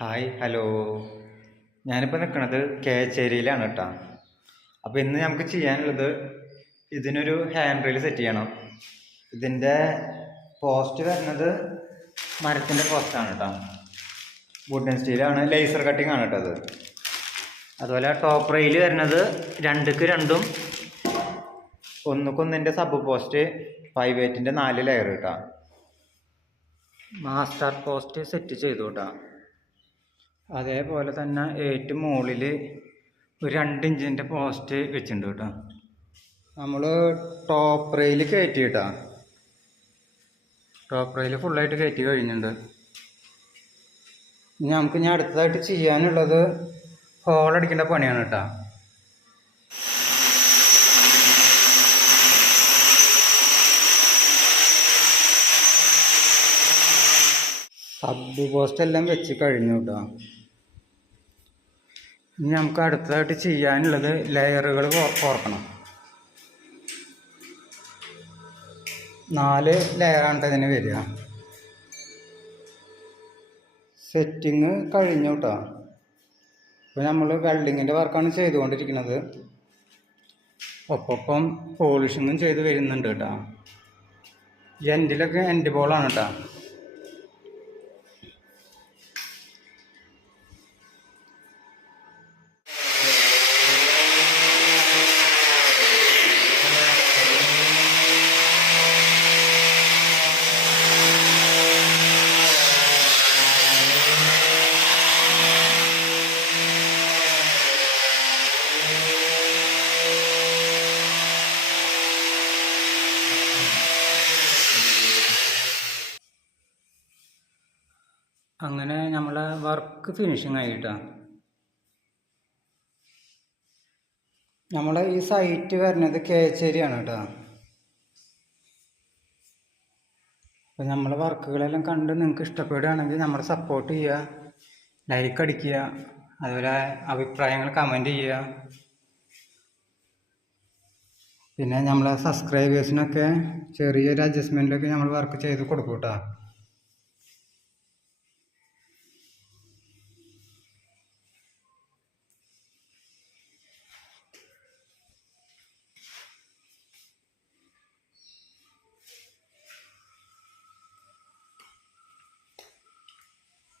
Hi hello. ഞാനിപ്പോൾ നിൽക്കുന്നത് കേച്ചേരിയിലാണ് കേട്ടോ. അപ്പോൾ ഇന്ന് നമുക്ക് ചെയ്യാനുള്ളത് ഇതിനൊരു ഹാൻഡ് റെയിൽ സെറ്റ് ചെയ്യണം. ഇതിൻ്റെ പോസ്റ്റ് വരുന്നത് മരത്തിൻ്റെ പോസ്റ്റാണ് കേട്ടോ. വുഡൻ സ്റ്റീലാണ്, ലേസർ കട്ടിംഗ് ആണ് കേട്ടോ അത്. അതുപോലെ ടോപ്പ് റെയിൽ വരുന്നത് 2ക്ക് 2ഉം 1ക്ക് 1ൻ്റെ സബ് പോസ്റ്റ് 5/8 4 ലെയർ കേട്ടോ. മാസ്റ്റർ പോസ്റ്റ് സെറ്റ് ചെയ്തു കേട്ടോ. അതേപോലെ തന്നെ ഏറ്റവും മുകളിൽ ഒരു 2 ഇഞ്ചിൻ്റെ പോസ്റ്റ് വെച്ചിട്ടുണ്ട് കേട്ടോ. നമ്മൾ ടോപ്പ് റെയിൽ കയറ്റി കേട്ടോ. ടോപ്പ് റെയിൽ ഫുള്ളായിട്ട് കയറ്റി കഴിഞ്ഞിട്ടുണ്ട്. ഇനി നമുക്ക് അടുത്തതായിട്ട് ചെയ്യാനുള്ളത് ഹോളടിക്കേണ്ട പണിയാണ് കേട്ടോ. സബ് പോസ്റ്റ് എല്ലാം വെച്ച് കഴിഞ്ഞു കേട്ടോ. ഇനി നമുക്ക് അടുത്തതായിട്ട് ചെയ്യാനുള്ളത് ലെയറുകൾ കോർക്കണം. 4 ലെയറാണ് ഇതിന് വരിക. സെറ്റിങ് കഴിഞ്ഞു കേട്ടോ. ഇപ്പോൾ നമ്മൾ വെൽഡിങ്ങിൻ്റെ വർക്കാണ് ചെയ്തുകൊണ്ടിരിക്കുന്നത്. ഒപ്പം പോളിഷിങ്ങും ചെയ്ത് വരുന്നുണ്ട് കേട്ടോ. എൻഡിലൊക്കെ എൻഡ് ബോളാണ് കേട്ടോ. അങ്ങനെ നമ്മളെ വർക്ക് ഫിനിഷിങ് ആയിട്ടാണ്. നമ്മളെ ഈ സൈറ്റ് വരുന്നത് കേച്ചേരിയാണ് കേട്ടോ. അപ്പോൾ നമ്മളെ വർക്കുകളെല്ലാം കണ്ട് നിങ്ങൾക്ക് ഇഷ്ടപ്പെടുകയാണെങ്കിൽ നമ്മളെ സപ്പോർട്ട് ചെയ്യുക, ലൈക്ക് അടിക്കുക, അതുപോലെ അഭിപ്രായങ്ങൾ കമൻറ്റ് ചെയ്യുക. പിന്നെ നമ്മളെ സബ്സ്ക്രൈബേഴ്സിനൊക്കെ ചെറിയൊരു അഡ്ജസ്റ്റ്മെൻറ്റിലൊക്കെ നമ്മൾ വർക്ക് ചെയ്ത് കൊടുക്കും കേട്ടോ.